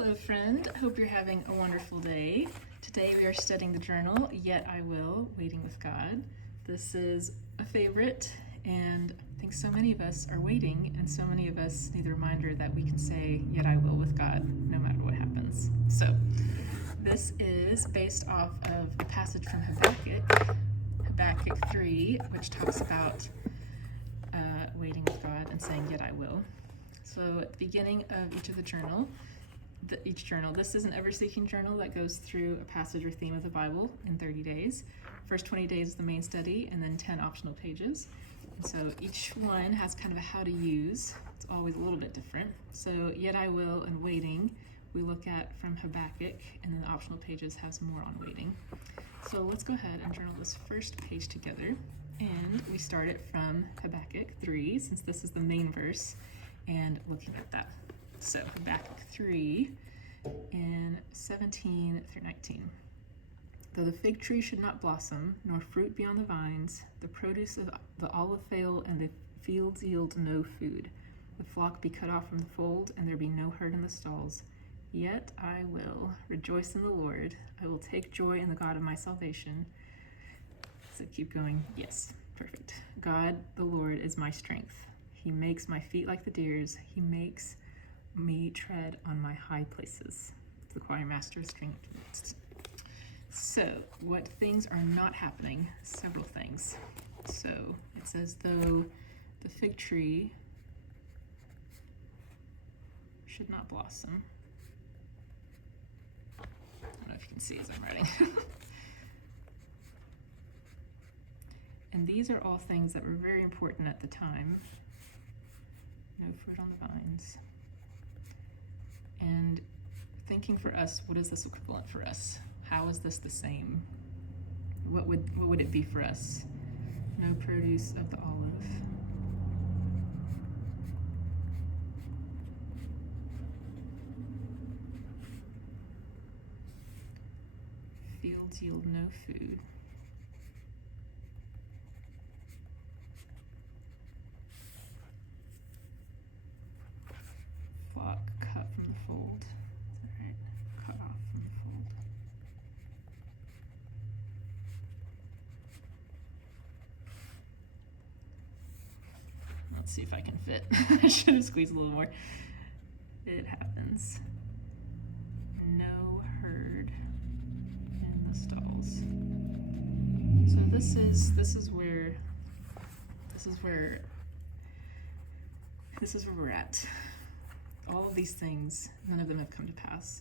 Hello, friend. I hope you're having a wonderful day. Today we are studying the journal, Yet I Will, Waiting with God. This is a favorite, and I think so many of us are waiting, and so many of us need the reminder that we can say, Yet I will with God, no matter what happens. So, this is based off of a passage from Habakkuk 3, which talks about waiting with God and saying, Yet I will. So at the beginning of each journal, this is an ever-seeking journal that goes through a passage or theme of the Bible in 30 days. First 20 days is the main study, and then 10 optional pages. And so each one has kind of a how to use. It's always a little bit different. So Yet I Will and Waiting, we look at from Habakkuk, and then the optional pages has more on waiting. So let's go ahead and journal this first page together. And we start it from Habakkuk 3, since this is the main verse, and looking at that. So Habakkuk 3 in 17 through 19. Though the fig tree should not blossom, nor fruit be on the vines, the produce of the olive fail, and the fields yield no food, the flock be cut off from the fold, and there be no herd in the stalls, yet I will rejoice in the Lord. I will take joy in the God of my salvation. So keep going. Yes, perfect. God, the Lord, is my strength. He makes my feet like the deer's. He makes me tread on my high places. The choir master strength. So, what things are not happening? Several things. So, it says, though the fig tree should not blossom. I don't know if you can see as I'm writing. And these are all things that were very important at the time. No fruit on the vines. And thinking for us, what is this equivalent for us? How is this the same? What would it be for us? No produce of the olive. Fields yield no food. Flock cut from the fold. Is that right? Cut off from the fold. Let's see if I can fit. I should have squeezed a little more. It happens. No herd in the stalls. So this is where we're at. All of these things, none of them have come to pass.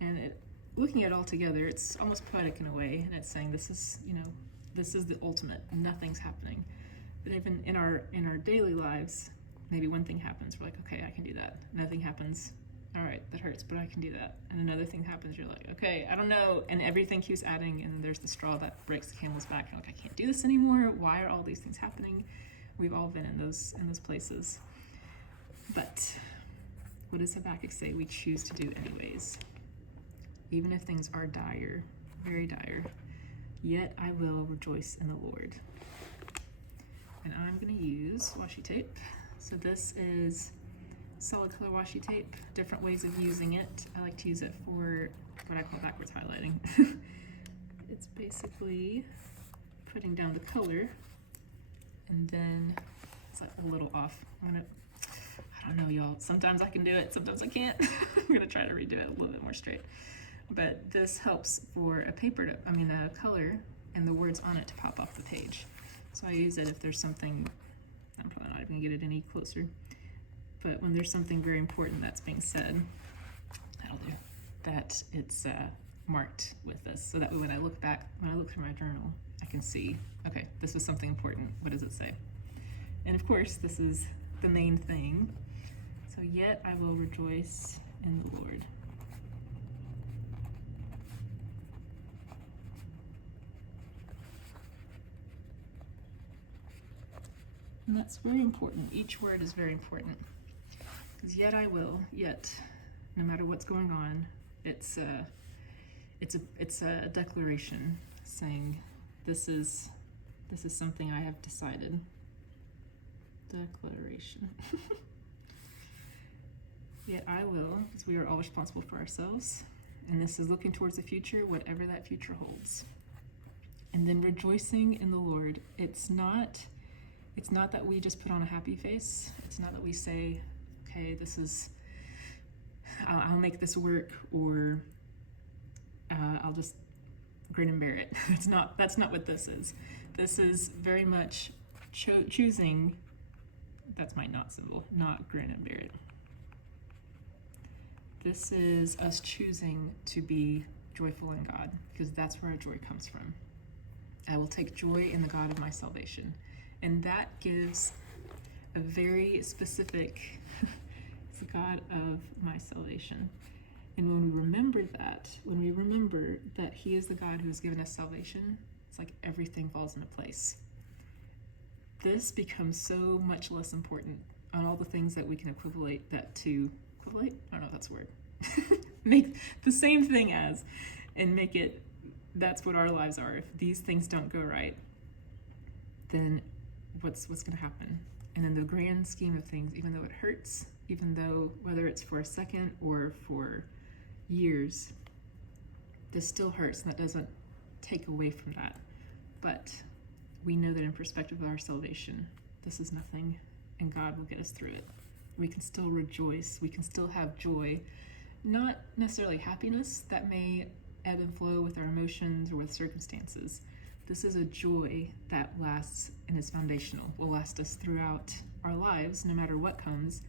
And looking at it all together, it's almost poetic in a way, and it's saying this is the ultimate. Nothing's happening. But even in our daily lives, maybe one thing happens, we're like, okay, I can do that. Nothing happens. All right, that hurts, but I can do that. And another thing happens, you're like, okay, I don't know, and everything keeps adding, and there's the straw that breaks the camel's back. You're like, I can't do this anymore. Why are all these things happening? We've all been in those places. But what does Habakkuk say we choose to do anyways? Even if things are dire, very dire, yet I will rejoice in the Lord. And I'm going to use washi tape. So this is solid color washi tape, different ways of using it. I like to use it for what I call backwards highlighting. It's basically putting down the color, and then it's like a little off. I don't know, y'all. Sometimes I can do it, sometimes I can't. I'm gonna try to redo it a little bit more straight. But this helps for a color and the words on it to pop off the page. So I use it if there's something, I'm probably not even gonna get it any closer, but when there's something very important that's being said, that'll do, that it's marked with this. So that way when I look through my journal, I can see, okay, this was something important. What does it say? And of course, this is the main thing. So yet I will rejoice in the Lord. And that's very important. Each word is very important. Because yet I will, yet, no matter what's going on, it's a declaration saying this is something I have decided. Declaration. yet I will, because we are all responsible for ourselves. And this is looking towards the future, whatever that future holds. And then rejoicing in the Lord. It's not that we just put on a happy face. It's not that we say, okay, I'll make this work, or I'll just grin and bear it. That's not what this is. This is very much choosing, that's my not symbol, not grin and bear it. This is us choosing to be joyful in God, because that's where our joy comes from. I will take joy in the God of my salvation. And that gives a very specific, it's the God of my salvation. And when we remember that he is the God who has given us salvation, it's like everything falls into place. This becomes so much less important on all the things that we can equate? I don't know if that's a word. Make the same thing as, and make it, that's what our lives are. If these things don't go right, then what's going to happen? And in the grand scheme of things, even though it hurts, even though whether it's for a second or for years, this still hurts, and that doesn't take away from that. But we know that in perspective of our salvation, this is nothing, and God will get us through it. We can still rejoice, we can still have joy, not necessarily happiness that may ebb and flow with our emotions or with circumstances. This is a joy that lasts and is foundational, will last us throughout our lives, no matter what comes,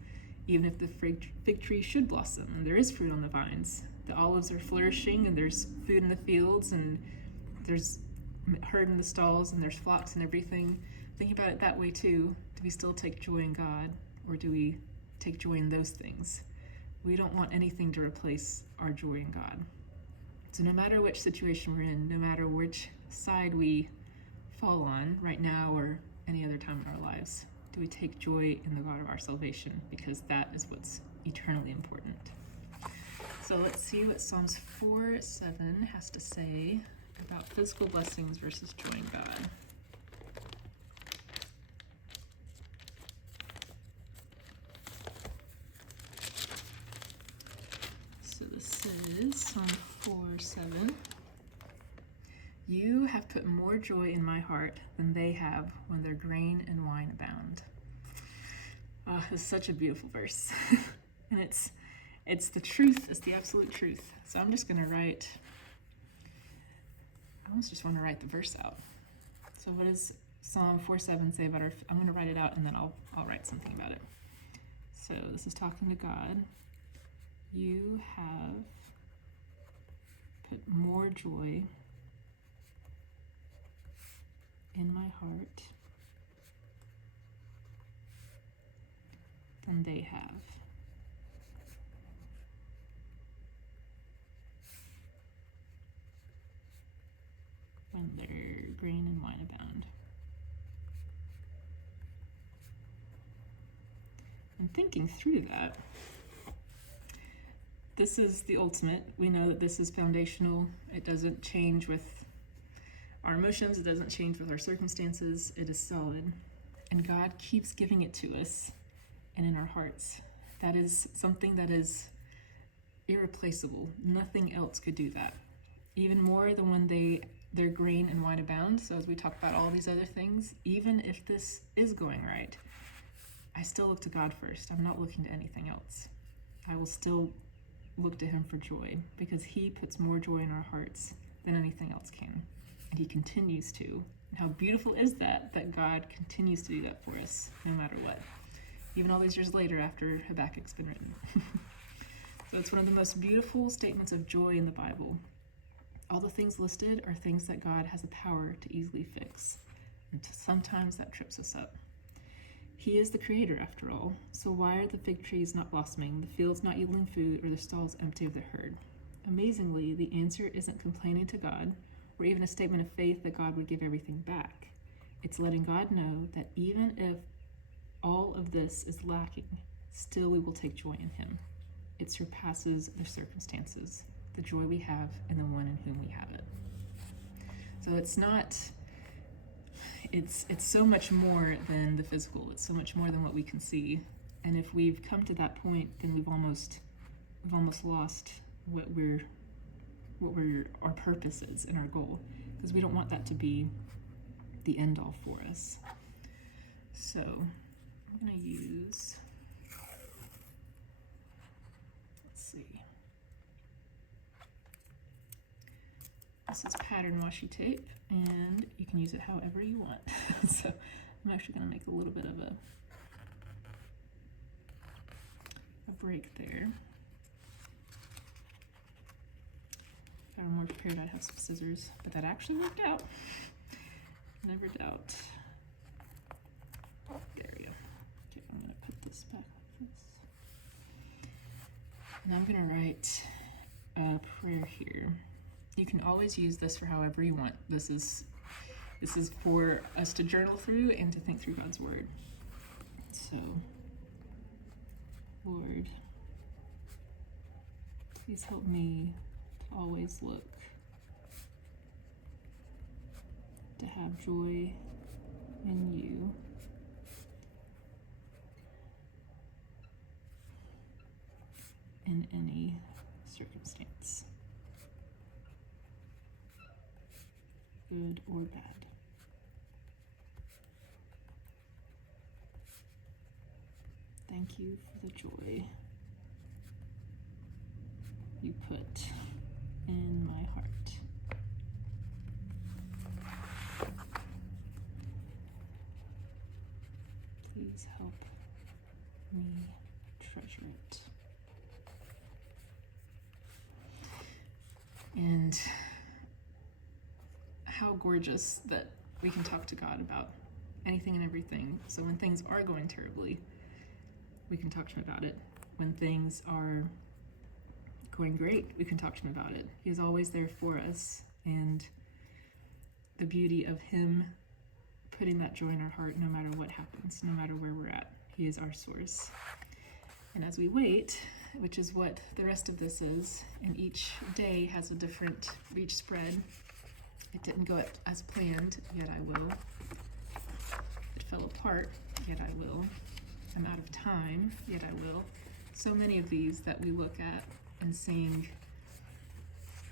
even if the fig tree should blossom and there is fruit on the vines, the olives are flourishing and there's food in the fields and there's herd in the stalls and there's flocks and everything. Think about it that way too. Do we still take joy in God, or do we take joy in those things? We don't want anything to replace our joy in God. So no matter which situation we're in, no matter which side we fall on right now or any other time in our lives, do we take joy in the God of our salvation? Because that is what's eternally important. So let's see what Psalms 4:7 has to say about physical blessings versus joy in God. So this is Psalm 4:7. You have put more joy in my heart than they have when their grain and wine abound. This is such a beautiful verse. And it's the truth, it's the absolute truth. So I'm just going to write, I almost just want to write the verse out. So what does Psalm 4:7 say about I'm going to write it out and then I'll write something about it. So this is talking to God. You have put more joy in my heart than they have. When their grain and wine abound. And thinking through that, this is the ultimate. We know that this is foundational. It doesn't change with our emotions. It doesn't change with our circumstances. It is solid. And God keeps giving it to us and in our hearts. That is something that is irreplaceable. Nothing else could do that. Even more than when their grain and wine abound. So as we talk about all these other things, even if this is going right, I still look to God first. I'm not looking to anything else. I will still look to him for joy, because he puts more joy in our hearts than anything else can. And he continues to. And how beautiful is that God continues to do that for us, no matter what. Even all these years later after Habakkuk's been written. So it's one of the most beautiful statements of joy in the Bible. All the things listed are things that God has the power to easily fix. And sometimes that trips us up. He is the creator, after all. So why are the fig trees not blossoming, the fields not yielding food, or the stalls empty of the herd? Amazingly, the answer isn't complaining to God, or even a statement of faith that God would give everything back. It's letting God know that even if all of this is lacking, still we will take joy in him. It surpasses the circumstances, the joy we have in the one in whom we have it. So it's so much more than the physical. It's so much more than what we can see. And if we've come to that point, then we've almost lost what our purpose is and our goal, because we don't want that to be the end all for us. So I'm going to use, let's see, this is pattern washi tape, and you can use it however you want. So I'm actually going to make a little bit of a break there. If I were more prepared, I'd have some scissors, but that actually worked out. Never doubt. There we go. Okay, I'm going to put this back like this. And I'm going to write a prayer here. You can always use this for however you want. This is for us to journal through and to think through God's word. So, Lord, please help me to always look, to have joy in you, in any circumstance, good or bad. Thank you for the joy you put in my heart. Please help me treasure it. And how gorgeous that we can talk to God about anything and everything. So when things are going terribly, we can talk to him about it. When things are going great, we can talk to him about it. He is always there for us, and the beauty of him putting that joy in our heart no matter what happens, no matter where we're at. He is our source. And as we wait, which is what the rest of this is, and each day has a different, each spread, it didn't go as planned, yet I will. It fell apart, yet I will. I'm out of time, yet I will. So many of these that we look at and sing,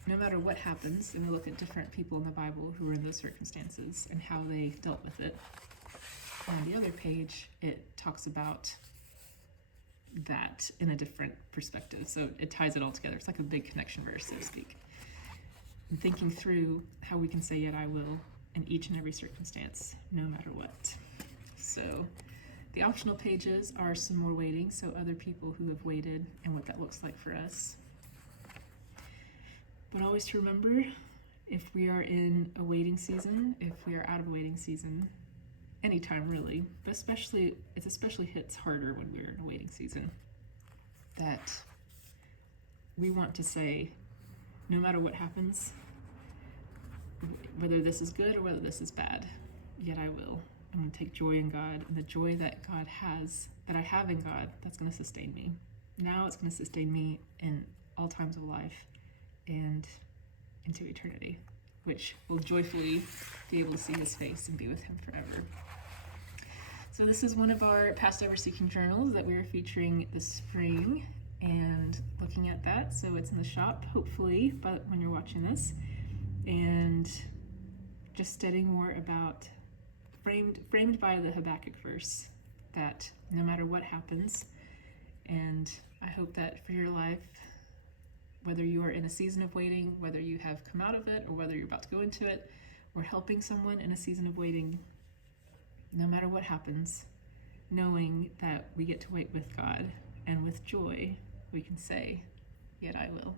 no matter what happens, and we look at different people in the Bible who were in those circumstances and how they dealt with it. On the other page, it talks about that in a different perspective. So it ties it all together. It's like a big connection verse, so to speak. And thinking through how we can say, yet I will, in each and every circumstance, no matter what. So the optional pages are some more waiting, so other people who have waited and what that looks like for us. But always to remember, if we are in a waiting season, if we are out of a waiting season, anytime really, but it especially hits harder when we're in a waiting season, that we want to say, no matter what happens, whether this is good or whether this is bad, yet I will. I'm going to take joy in God, and the joy that God has, that I have in God, that's going to sustain me. Now it's going to sustain me in all times of life and into eternity, which will joyfully be able to see his face and be with him forever. So this is one of our past everseeking journals that we are featuring this spring and looking at that. So it's in the shop, hopefully, but when you're watching this, and just studying more about framed by the Habakkuk verse, that no matter what happens, and I hope that for your life, whether you are in a season of waiting, whether you have come out of it, or whether you're about to go into it, or helping someone in a season of waiting, no matter what happens, knowing that we get to wait with God, and with joy, we can say, yet I will.